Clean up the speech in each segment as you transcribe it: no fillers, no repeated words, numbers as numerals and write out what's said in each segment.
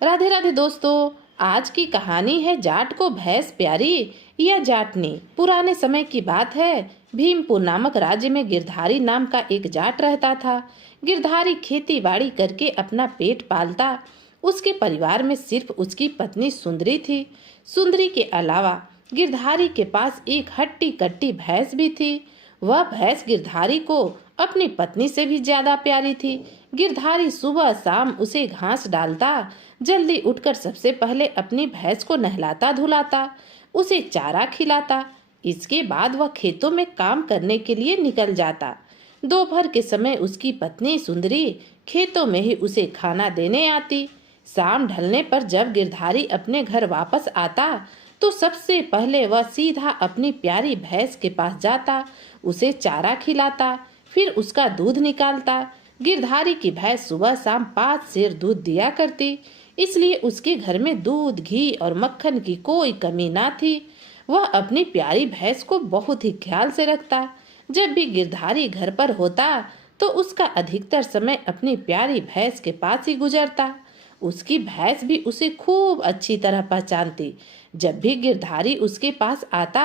राधे राधे दोस्तों। आज की कहानी है जाट को भैंस प्यारी या जाटनी। पुराने समय की बात है। भीमपुर नामक राज्य में गिरधारी नाम का एक जाट रहता था। गिरधारी खेती बाड़ी करके अपना पेट पालता। उसके परिवार में सिर्फ उसकी पत्नी सुंदरी थी। सुंदरी के अलावा गिरधारी के पास एक हट्टी कट्टी भैंस भी थी। वह भैंस गिरधारी को अपनी पत्नी से भी ज्यादा प्यारी थी। गिरधारी सुबह शाम उसे घास डालता। जल्दी उठकर सबसे पहले अपनी भैंस को नहलाता धुलाता, उसे चारा खिलाता। इसके बाद वह खेतों में काम करने के लिए निकल जाता। दोपहर के समय उसकी पत्नी सुंदरी खेतों में ही उसे खाना देने आती। शाम ढलने पर जब गिरधारी अपने घर वापस आता तो सबसे पहले वह सीधा अपनी प्यारी भैंस के पास जाता, उसे चारा खिलाता, फिर उसका दूध निकालता। गिरधारी की भैंस सुबह शाम 5 सेर दूध दिया करती, इसलिए उसके घर में दूध घी और मक्खन की कोई कमी ना थी। वह अपनी प्यारी भैंस को बहुत ही ख्याल से रखता। जब भी गिरधारी घर पर होता तो उसका अधिकतर समय अपनी प्यारी भैंस के पास ही गुजरता। उसकी भैंस भी उसे खूब अच्छी तरह पहचानती। जब भी गिरधारी उसके पास आता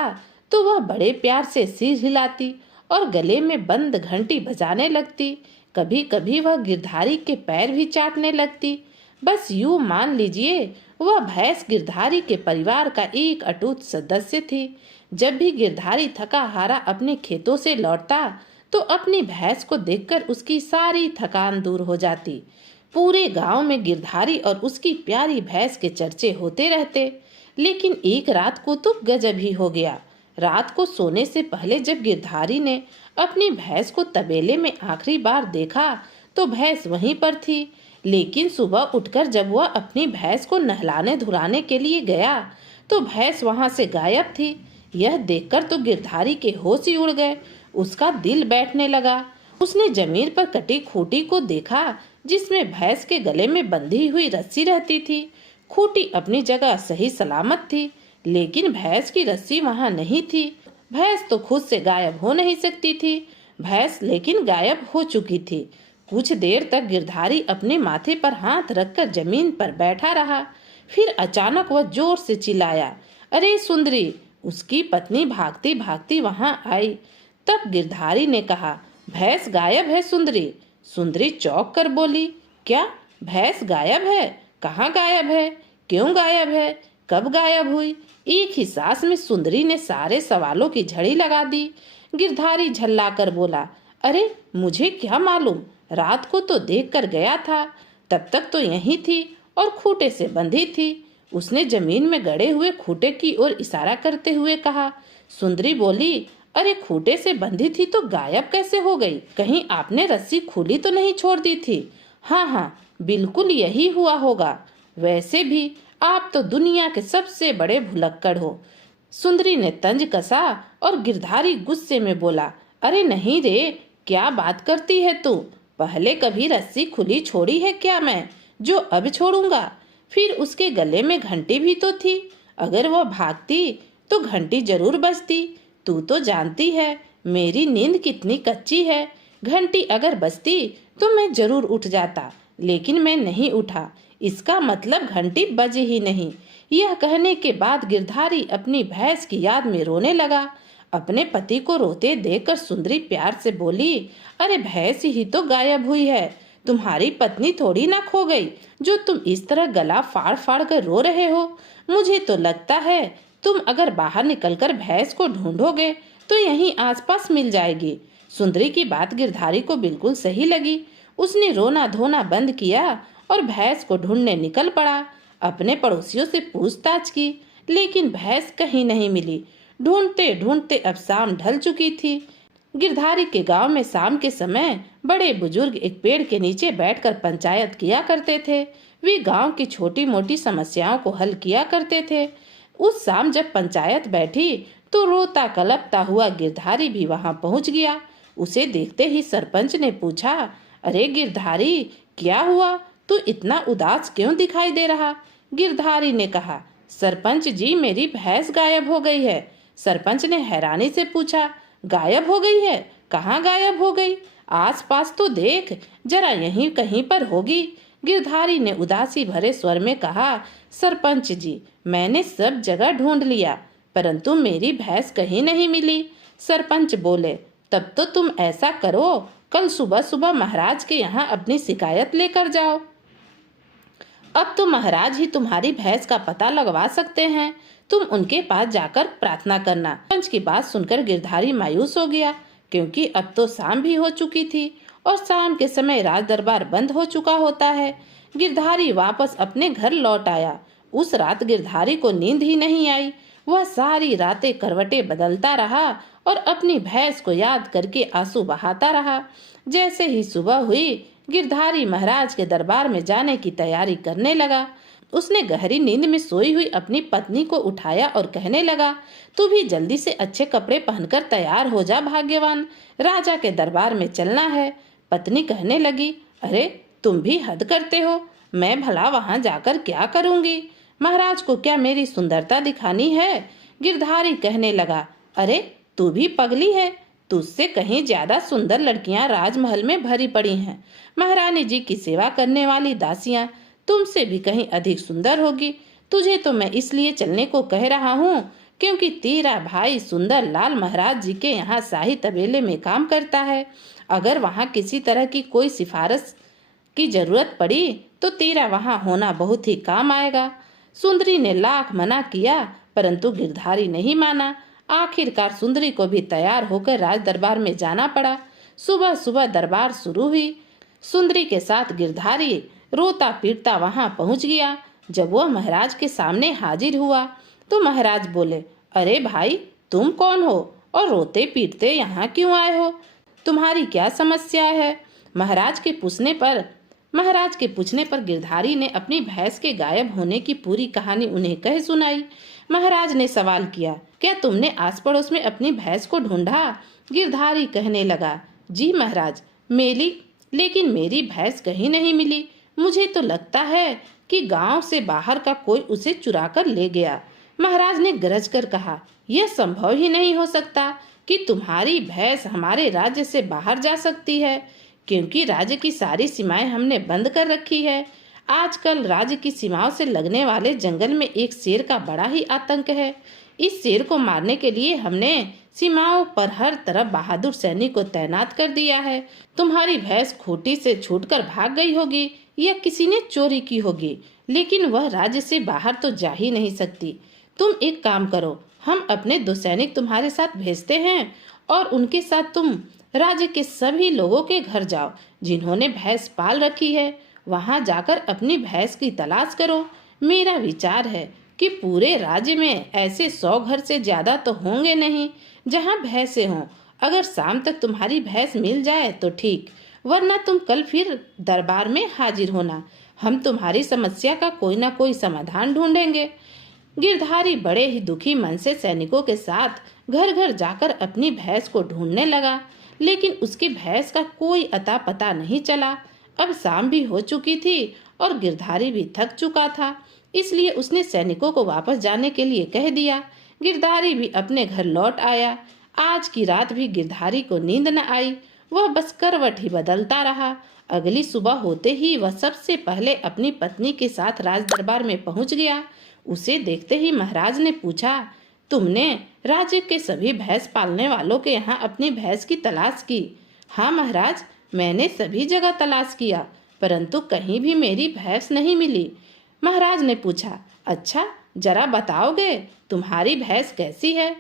तो वह बड़े प्यार से सिर हिलाती और गले में बंद घंटी बजाने लगती। कभी कभी वह गिरधारी के पैर भी चाटने लगती। बस यूं मान लीजिए वह भैंस गिरधारी के परिवार का एक अटूट सदस्य थी। जब भी गिरधारी थका हारा अपने खेतों से लौटता तो अपनी भैंस को देखकर उसकी सारी थकान दूर हो जाती। पूरे गांव में गिरधारी और उसकी प्यारी भैंस के चर्चे होते रहते। लेकिन एक रात को तो गजब ही हो गया। रात को सोने से पहले जब गिरधारी ने अपनी भैंस को तबेले में आखिरी बार देखा तो भैंस वहीं पर थी। लेकिन सुबह उठकर जब वह अपनी भैंस को नहलाने धुलाने के लिए गया तो भैंस वहां से गायब थी। यह देखकर तो गिरधारी के होश ही उड़ गए। उसका दिल बैठने लगा। उसने जमीन पर कटी खूंटी को देखा जिसमें भैंस के गले में बंधी हुई रस्सी रहती थी। खूंटी अपनी जगह सही सलामत थी, लेकिन भैंस की रस्सी वहां नहीं थी। भैंस तो खुद से गायब हो नहीं सकती थी। भैंस लेकिन गायब हो चुकी थी। कुछ देर तक गिरधारी अपने माथे पर हाथ रखकर जमीन पर बैठा रहा। फिर अचानक वह जोर से चिल्लाया, अरे सुंदरी! उसकी पत्नी भागती भागती वहां आई। तब गिरधारी ने कहा, भैंस गायब है सुंदरी। सुंदरी चौंक कर बोली, क्या भैंस गायब है? कहाँ गायब है? क्यों गायब है? कब गायब हुई? एक ही सांस में सुंदरी ने सारे सवालों की झड़ी लगा दी। गिरधारी झल्लाकर बोला, अरे मुझे क्या मालूम, रात को तो देख कर गया था, तब तक तो यहीं थी और खूंटे से बंधी थी। उसने जमीन में गड़े हुए खूंटे की ओर इशारा करते हुए कहा। सुंदरी बोली, अरे खूंटे से बंधी थी तो गायब कैसे हो गई? कहीं आपने रस्सी खुली तो नहीं छोड़ दी थी? हाँ हाँ, बिल्कुल यही हुआ होगा। वैसे भी आप तो दुनिया के सबसे बड़े भुलक्कड़ हो। सुंदरी ने तंज कसा और गिरधारी गुस्से में बोला, अरे नहीं रे, क्या बात करती है तू? पहले कभी रस्सी खुली छोड़ी है क्या मैं, जो अब छोड़ूंगा? फिर उसके गले में घंटी भी तो थी। अगर वह भागती तो घंटी जरूर बजती। तू तो जानती है मेरी नींद कितनी कच्ची है। घंटी अगर बजती तो मैं जरूर उठ जाता, लेकिन मैं नहीं उठा। इसका मतलब घंटी बजी ही नहीं। यह कहने के बाद गिरधारी अपनी भैंस की याद में रोने लगा। अपने पति को रोते देखकर सुंदरी प्यार से बोली, अरे भैंस ही तो गायब हुई है, तुम्हारी पत्नी थोड़ी ना खो गई जो तुम इस तरह गला फाड़ फाड़ कर रो रहे हो। मुझे तो लगता है तुम अगर बाहर निकलकर भैंस को ढूंढोगे तो यहीं आसपास मिल जाएगी। सुंदरी की बात गिरधारी को बिल्कुल सही लगी। उसने रोना धोना बंद किया और भैंस को ढूंढने निकल पड़ा। अपने पड़ोसियों से पूछताछ की, लेकिन भैंस कहीं नहीं मिली। ढूंढते ढूंढते अब शाम ढल चुकी थी। गिरधारी के गांव में शाम के समय बड़े बुजुर्ग एक पेड़ के नीचे बैठकर पंचायत किया करते थे। वे गांव की छोटी मोटी समस्याओं को हल किया करते थे। उस शाम जब पंचायत बैठी तो रोता कलपता हुआ गिरधारी भी वहां पहुंच गया। उसे देखते ही सरपंच ने पूछा, अरे गिरधारी, क्या हुआ? तू इतना उदास क्यों दिखाई दे रहा? गिरधारी ने कहा, सरपंच जी, मेरी भैंस गायब हो गई है। सरपंच ने हैरानी से पूछा, गायब हो गई है? कहाँ गायब हो गई? आसपास तो देख, जरा यहीं कहीं पर होगी। गिरधारी ने उदासी भरे स्वर में कहा, सरपंच जी, मैंने सब जगह ढूंढ लिया, परंतु मेरी भैंस कहीं नहीं मिली। सरपंच बोले, तब तो तुम ऐसा करो, कल सुबह सुबह महाराज के यहाँ अपनी शिकायत लेकर जाओ। अब तो महाराज ही तुम्हारी भैंस का पता लगवा सकते हैं, तुम उनके पास जाकर प्रार्थना करना। पंच की बात सुनकर गिरधारी मायूस हो गया, क्योंकि अब तो शाम भी हो चुकी थी और शाम के समय राज दरबार बंद हो चुका होता है। गिरधारी वापस अपने घर लौट आया। उस रात गिरधारी को नींद ही नहीं आई। वह सारी रातें करवटें बदलता रहा और अपनी भैंस को याद करके आंसू बहाता रहा। जैसे ही सुबह हुई, गिरधारी महाराज के दरबार में जाने की तैयारी करने लगा। उसने गहरी नींद में सोई हुई अपनी पत्नी को उठाया और कहने लगा, तू भी जल्दी से अच्छे कपड़े पहनकर तैयार हो जा भाग्यवान, राजा के दरबार में चलना है। पत्नी कहने लगी, अरे तुम भी हद करते हो, मैं भला वहां जाकर क्या करूंगी? महाराज को क्या मेरी सुंदरता दिखानी है? गिरधारी कहने लगा, अरे तू भी पगली है, तुझसे कहीं ज्यादा सुंदर लड़कियां राजमहल में भरी पड़ी हैं। महारानी जी की सेवा करने वाली दासियां तुमसे भी कहीं अधिक सुंदर होगी। तुझे तो मैं इसलिए चलने को कह रहा हूँ क्योंकि तेरा भाई सुंदर लाल महाराज जी के यहाँ शाही तबेले में काम करता है। अगर वहाँ किसी तरह की कोई सिफारिश की जरूरत पड़ी तो तेरा वहाँ होना बहुत ही काम आएगा। सुंदरी ने लाख मना किया, परंतु गिरधारी नहीं माना। आखिरकार सुंदरी को भी तैयार होकर राज दरबार में जाना पड़ा। सुबह सुबह दरबार शुरू हुई। सुंदरी के साथ गिरधारी रोता पीटता वहां पहुंच गया। जब वह महाराज के सामने हाजिर हुआ तो महाराज बोले, अरे भाई, तुम कौन हो और रोते पीटते यहाँ क्यों आए हो? तुम्हारी क्या समस्या है? महाराज के पूछने पर गिरधारी ने अपनी भैंस के गायब होने की पूरी कहानी उन्हें कह सुनाई। महाराज ने सवाल किया, क्या तुमने आस पड़ोस में अपनी भैंस को ढूंढा? गिरधारी कहने लगा, जी महाराज, लेकिन मेरी भैंस कहीं नहीं मिली। मुझे तो लगता है कि गांव से बाहर का कोई उसे चुरा कर ले गया। महाराज ने गरज कर कहा, यह संभव ही नहीं हो सकता कि तुम्हारी भैंस हमारे राज्य से बाहर जा सकती है, क्योंकि राज्य की सारी सीमाएं हमने बंद कर रखी है। आजकल राज्य की सीमाओं से लगने वाले जंगल में एक शेर का बड़ा ही आतंक है। इस शेर को मारने के लिए हमने सीमाओं पर हर तरफ बहादुर सैनिक को तैनात कर दिया है। तुम्हारी भैंस खूंटी से छूटकर भाग गई होगी या किसी ने चोरी की होगी, लेकिन वह राज्य से बाहर तो जा ही नहीं सकती। तुम एक काम करो, हम अपने 2 सैनिक तुम्हारे साथ भेजते हैं और उनके साथ तुम राज्य के सभी लोगों के घर जाओ जिन्होंने भैंस पाल रखी है। वहां जाकर अपनी भैंस की तलाश करो। मेरा विचार है कि पूरे राज्य में ऐसे 100 घर से ज्यादा तो होंगे नहीं जहां भैंसें हों। अगर शाम तक तुम्हारी भैंस मिल जाए तो ठीक, वरना तुम कल फिर दरबार में हाजिर होना। हम तुम्हारी समस्या का कोई ना कोई समाधान ढूंढेंगे। गिरधारी बड़े ही दुखी मन से सैनिकों के साथ घर घर जाकर अपनी भैंस को ढूंढने लगा, लेकिन उसकी भैंस का कोई अता पता नहीं चला। अब शाम भी हो चुकी थी और गिरधारी भी थक चुका था, इसलिए उसने सैनिकों को वापस जाने के लिए कह दिया। गिरधारी भी अपने घर लौट आया। आज की रात भी गिरधारी को नींद न आई, वह बस करवट ही बदलता रहा। अगली सुबह होते ही वह सबसे पहले अपनी पत्नी के साथ राज दरबार में पहुंच गया। उसे देखते ही महाराज ने पूछा, तुमने राज्य के सभी भैंस पालने वालों के यहाँ अपनी भैंस की तलाश की? हाँ महाराज, मैंने सभी जगह तलाश किया, परंतु कहीं भी मेरी भैंस नहीं मिली। महाराज ने पूछा, अच्छा जरा बताओगे तुम्हारी भैंस कैसी है?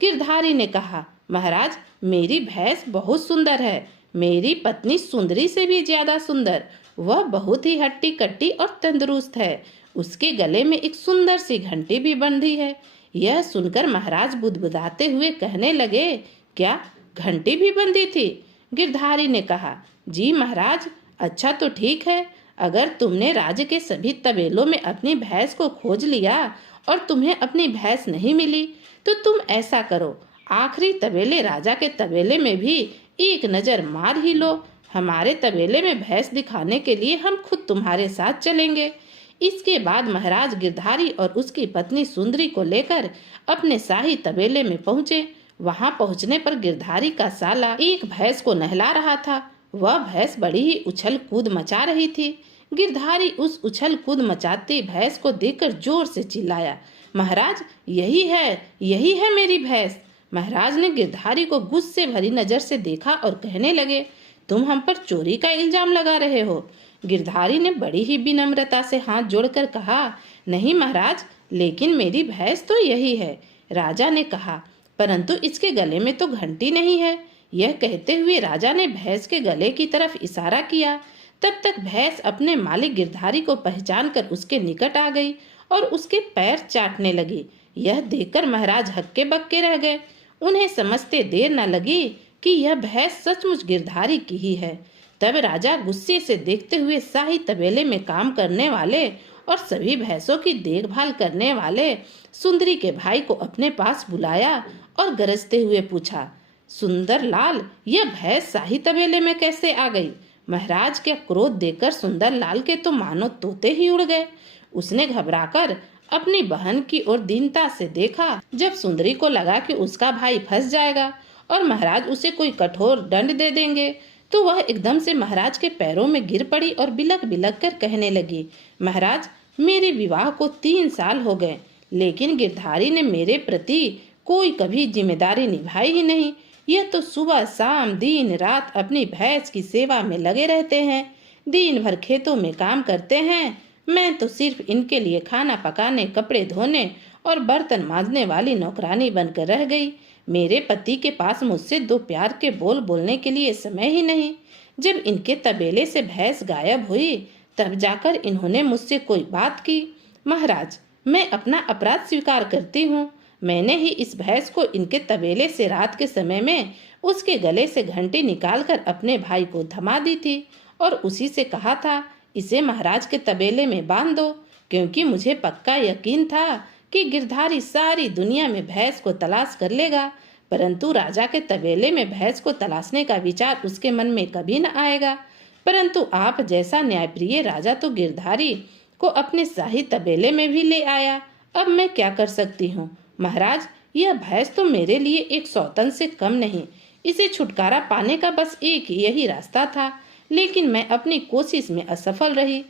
गिरधारी ने कहा, महाराज, मेरी भैंस बहुत सुंदर है, मेरी पत्नी सुंदरी से भी ज्यादा सुंदर। वह बहुत ही हट्टी कट्टी और तंदुरुस्त है। उसके गले में एक सुंदर सी घंटी भी बंधी है। यह सुनकर महाराज बुदबुदाते हुए कहने लगे, क्या घंटी भी बंधी थी? गिरधारी ने कहा, जी महाराज, अच्छा तो ठीक है। अगर तुमने राज्य के सभी तबेलों में अपनी भैंस को खोज लिया और तुम्हें अपनी भैंस नहीं मिली, तो तुम ऐसा करो, आखिरी तबेले राजा के तबेले में भी एक नजर मार ही लो। हमारे तबेले में भैंस दिखाने के लिए हम खुद तुम्हारे साथ चलेंगे। इसके बाद महाराज गिरधारी और उसकी पत्नी सुंदरी को लेकर अपने शाही तबेले में पहुंचे। वहां पहुंचने पर गिरधारी का साला एक भैंस को नहला रहा था। वह भैंस बड़ी ही उछल कूद मचा रही थी। गिरधारी उस उछल कूद मचाती भैंस को देखकर जोर से चिल्लाया, महाराज यही है मेरी भैंस। महाराज ने गिरधारी को गुस्से भरी नजर से देखा और कहने लगे, तुम हम पर चोरी का इल्जाम लगा रहे हो। गिरधारी ने बड़ी ही विनम्रता से हाथ जोड़कर कहा, नहीं महाराज, लेकिन मेरी भैंस तो यही है। राजा ने कहा, परंतु इसके गले में तो घंटी नहीं है। यह कहते हुए राजा ने भैंस के गले की तरफ इशारा किया। तब तक भैंस अपने मालिक गिरधारी को पहचान कर उसके निकट आ गई और उसके पैर चाटने लगी। यह देखकर महाराज हक्के बक्के रह गए। उन्हें समझते देर न लगी कि यह भैंस सचमुच गिरधारी की ही है। तब राजा गुस्से से देखते हुए शाही तबेले में काम करने वाले और सभी भैंसों की देखभाल करने वाले सुंदरी के भाई को अपने पास बुलाया और गरजते हुए पूछा, सुंदर लाल, यह भैंस शाही तबेले में कैसे आ गई? महाराज के क्रोध देखकर सुंदर लाल के तो मानो तोते ही उड़ गए। उसने घबराकर अपनी बहन की ओर दीनता से देखा। जब सुंदरी को लगा कि उसका भाई फंस जाएगा और महाराज उसे कोई कठोर दंड दे देंगे, तो वह एकदम से महाराज के पैरों में गिर पड़ी और बिलक बिलक कर कहने लगी, महाराज, मेरे विवाह को 3 साल हो गए, लेकिन गिरधारी ने मेरे प्रति कोई कभी जिम्मेदारी निभाई ही नहीं। यह तो सुबह शाम दिन रात अपनी भैंस की सेवा में लगे रहते हैं, दिन भर खेतों में काम करते हैं। मैं तो सिर्फ इनके लिए खाना पकाने, कपड़े धोने और बर्तन मांजने वाली नौकरानी बनकर रह गई। मेरे पति के पास मुझसे 2 प्यार के बोल बोलने के लिए समय ही नहीं। जब इनके तबेले से भैंस गायब हुई, तब जाकर इन्होंने मुझसे कोई बात की। महाराज, मैं अपना अपराध स्वीकार करती हूँ। मैंने ही इस भैंस को इनके तबेले से रात के समय में उसके गले से घंटी निकालकर अपने भाई को थमा दी थी और उसी से कहा था, इसे महाराज के तबेले में बांध दो, क्योंकि मुझे पक्का यकीन था कि गिरधारी सारी दुनिया में भैंस को तलाश कर लेगा, परंतु राजा के तबेले में भैंस को तलाशने का विचार उसके मन में कभी न आएगा। परंतु आप जैसा न्यायप्रिय राजा तो गिरधारी को अपने शाही तबेले में भी ले आया। अब मैं क्या कर सकती हूँ? महाराज, यह भैंस तो मेरे लिए एक सौतन से कम नहीं। इसे छुटकारा पाने का बस एक यही रास्ता था, लेकिन मैं अपनी कोशिश में असफल रही।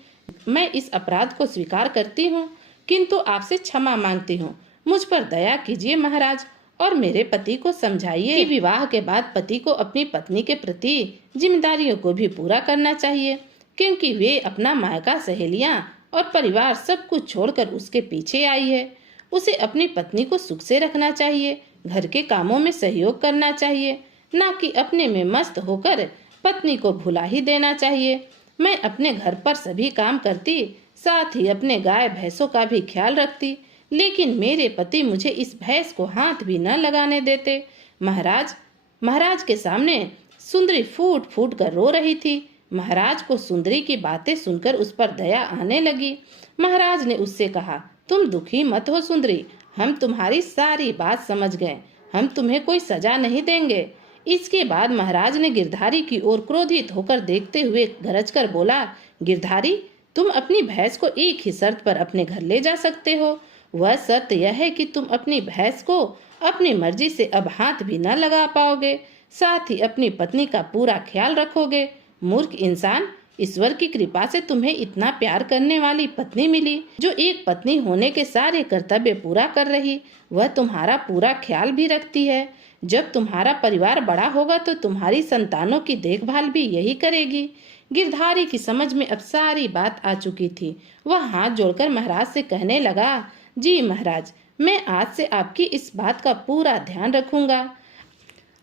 मैं इस अपराध को स्वीकार करती हूँ, किंतु आपसे क्षमा मांगती हूँ। मुझ पर दया कीजिए महाराज, और मेरे पति को समझाइए कि विवाह के बाद पति को अपनी पत्नी के प्रति जिम्मेदारियों को भी पूरा करना चाहिए, क्योंकि वे अपना मायका, सहेलियां और परिवार सब कुछ छोड़कर उसके पीछे आई है। उसे अपनी पत्नी को सुख से रखना चाहिए, घर के कामों में सहयोग करना चाहिए, न कि अपने में मस्त होकर पत्नी को भुला ही देना चाहिए। मैं अपने घर पर सभी काम करती, साथ ही अपने गाय भैंसों का भी ख्याल रखती, लेकिन मेरे पति मुझे इस भैंस को हाथ भी न लगाने देते। महाराज के सामने सुंदरी फूट फूट कर रो रही थी। महाराज को सुंदरी की बातें सुनकर उस पर दया आने लगी। महाराज ने उससे कहा, तुम दुखी मत हो सुंदरी, हम तुम्हारी सारी बात समझ गए, हम तुम्हें कोई सजा नहीं देंगे। इसके बाद महाराज ने गिरधारी की ओर क्रोधित होकर देखते हुए गरज कर बोला, गिरधारी, तुम अपनी भैंस को एक ही शर्त पर अपने घर ले जा सकते हो। वह शर्त यह है कि तुम अपनी भैंस को अपनी मर्जी से अब हाथ भी न लगा पाओगे, साथ ही अपनी पत्नी का पूरा ख्याल रखोगे। मूर्ख इंसान, ईश्वर की कृपा से तुम्हें इतना प्यार करने वाली पत्नी मिली, जो एक पत्नी होने के सारे कर्तव्य पूरा कर रही, वह तुम्हारा पूरा ख्याल भी रखती है। जब तुम्हारा परिवार बड़ा होगा तो तुम्हारी संतानों की देखभाल भी यही करेगी। गिरधारी की समझ में अब सारी बात आ चुकी थी। वह हाथ जोड़कर महाराज से कहने लगा, जी महाराज, मैं आज से आपकी इस बात का पूरा ध्यान रखूंगा।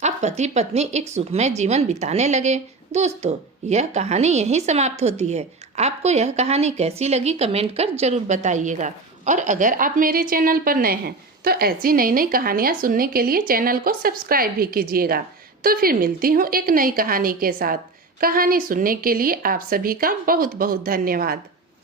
अब पति पत्नी एक सुखमय जीवन बिताने लगे। दोस्तों, यह कहानी यहीं समाप्त होती है। आपको यह कहानी कैसी लगी कमेंट कर जरूर बताइएगा, और अगर आप मेरे चैनल पर नए हैं तो ऐसी नई नई कहानियाँ सुनने के लिए चैनल को सब्सक्राइब भी कीजिएगा। तो फिर मिलती हूँ एक नई कहानी के साथ। कहानी सुनने के लिए आप सभी का बहुत बहुत धन्यवाद।